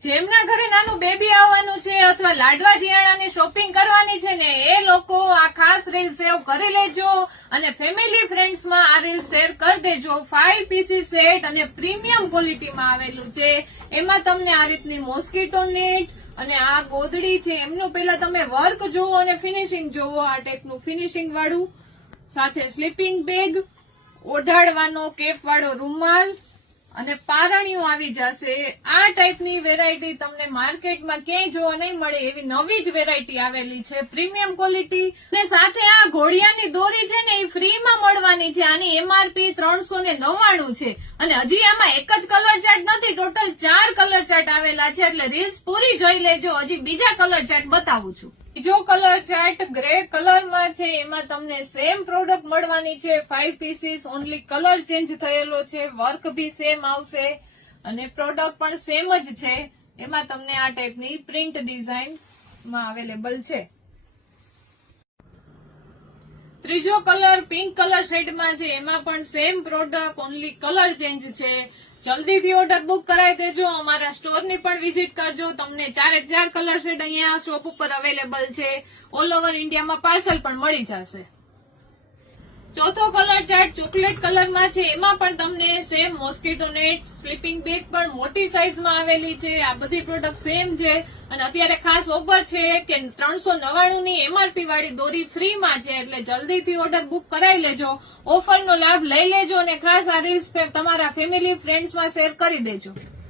જેમના ઘરે નાનું બેબી આવવાનું છે અથવા લાડવા જીયાણાની શોપિંગ કરવાની છે ને એ લોકો આ ખાસ રીલ સેવ કરી લેજો અને ફેમિલી ફ્રેન્ડ્સમાં આ રીલ શેર કરી દેજો. 5 પીસી સેટ અને પ્રીમિયમ ક્વોલિટીમાં આવેલું છે. એમાં તમને આ રીતની મોસ્કીટો નેટ અને આ ગોદડી છે એમનું પેલા તમે વર્ક જોવો અને ફિનિશિંગ જોવો. આ ટાઈપનું ફિનિશિંગ વાળું, સાથે સ્લીપિંગ બેગ, ઓઢાડવાનો કેપ વાળો રૂમાલ અને પારણીઓ આવી જશે. આ ટાઈપની વેરાયટી તમને માર્કેટમાં ક્યાંય જોવા નહીં મળે એવી નવી જ વેરાયટી આવેલી છે, પ્રીમિયમ ક્વોલિટી. અને સાથે આ ઘોડિયાની દોરી છે ને એ ફ્રીમાં મળવાની છે. આની એમઆરપી 399 છે અને હજી આમાં એક જ કલર ચાર્ટ નથી, ટોટલ 4 કલર ચાર્ટ આવેલા છે. એટલે રીલ્સ પૂરી જોઈ લેજો, હજી બીજા કલર ચાર્ટ બતાવું છું. બીજો કલર ચાર્ટ ગ્રે કલરમાં છે, એમાં તમને સેમ પ્રોડક્ટ મળવાની છે. 5 પીસીસ, ઓનલી કલર ચેન્જ થયેલો છે, વર્ક બી સેમ આવશે અને પ્રોડક્ટ પણ સેમ જ છે. એમાં તમને આ ટાઈપની પ્રિન્ટ ડિઝાઇન માં અવેલેબલ છે. ત્રીજો કલર પિંક કલર શેડમાં છે, એમાં પણ same product, only colour change છે. જલ્દીથી ઓર્ડર બુક કરાવી દેજો. અમારા સ્ટોરની પણ વિઝિટ કરજો. તમને 4 કલર શેડ અહીંયા શોપ ઉપર અવેલેબલ છે. ઓલ ઓવર ઇન્ડિયામાં પાર્સલ પણ મળી જશે. ચોથો કલર ચાર્ટ ચોકલેટ કલરમાં છે, એમાં પણ તમને same mosquito net, sleeping bag પણ મોટી સાઈઝમાં આવેલી છે. આ બધી પ્રોડક્ટ સેમ છે અને અત્યારે ખાસ ઓફર છે કે 399 ની એમઆરપી વાળી દોરી ફ્રીમાં છે. એટલે જલ્દીથી ઓર્ડર બુક કરાવી લેજો, ઓફરનો લાભ લઈ લેજો અને ખાસ આ રીલ્સ તમારા ફેમિલી ફ્રેન્ડ્સમાં શેર કરી દેજો.